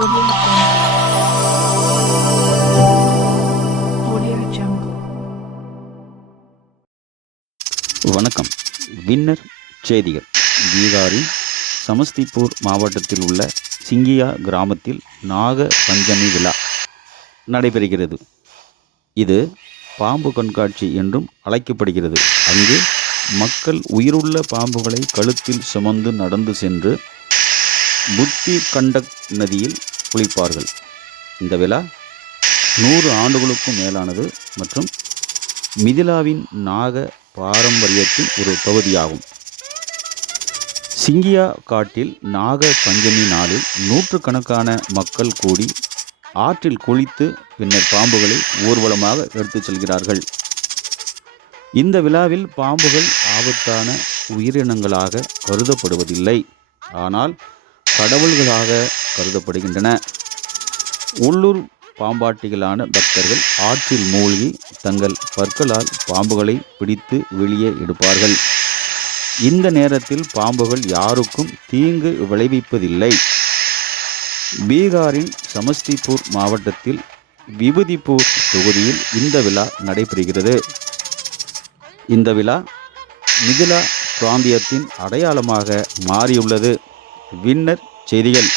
Audio Jungle. வணக்கம். Winner செய்திகள். பீகாரின் சமஸ்திபூர் மாவட்டத்தில் உள்ள சிங்கியா கிராமத்தில் நாக பஞ்சமி விழா நடைபெறுகிறது. இது பாம்பு கண்காட்சி என்றும் அழைக்கப்படுகிறது. அங்கு மக்கள் உயிருள்ள பாம்புகளை கழுத்தில் சுமந்து நடந்து சென்று புத்தி கண்டக் நதியில் குளிப்பார்கள். இந்த விழா 100 ஆண்டுகளுக்கும் மேலானது மற்றும் மிதிலாவின் நாக பாரம்பரியத்தின் ஒரு பகுதியாகும். சிங்கியா காட்டில் நாக பஞ்சமி நாளில் நூற்றுக்கணக்கான மக்கள் கூடி ஆற்றில் குளித்து பின்னர் பாம்புகளை ஊர்வலமாக எடுத்துச் செல்கிறார்கள். இந்த விழாவில் பாம்புகள் ஆபத்தான உயிரினங்களாக கருதப்படுவதில்லை, ஆனால் கடவுள்களாக கருதப்படுகின்றன. உள்ளூர் பாம்பாட்டிகளான பக்தர்கள் ஆற்றில் மூழ்கி தங்கள் பற்களால் பாம்புகளை பிடித்து வெளியே எடுப்பார்கள். இந்த நேரத்தில் பாம்புகள் யாருக்கும் தீங்கு விளைவிப்பதில்லை. பீகாரின் சமஸ்திபூர் மாவட்டத்தில் விபூதிபூர் தொகுதியில் இந்த விழா நடைபெறுகிறது. இந்த விழா மிதிலா பிராந்தியத்தின் அடையாளமாக மாறியுள்ளது. வின்னர் செய்திகள்.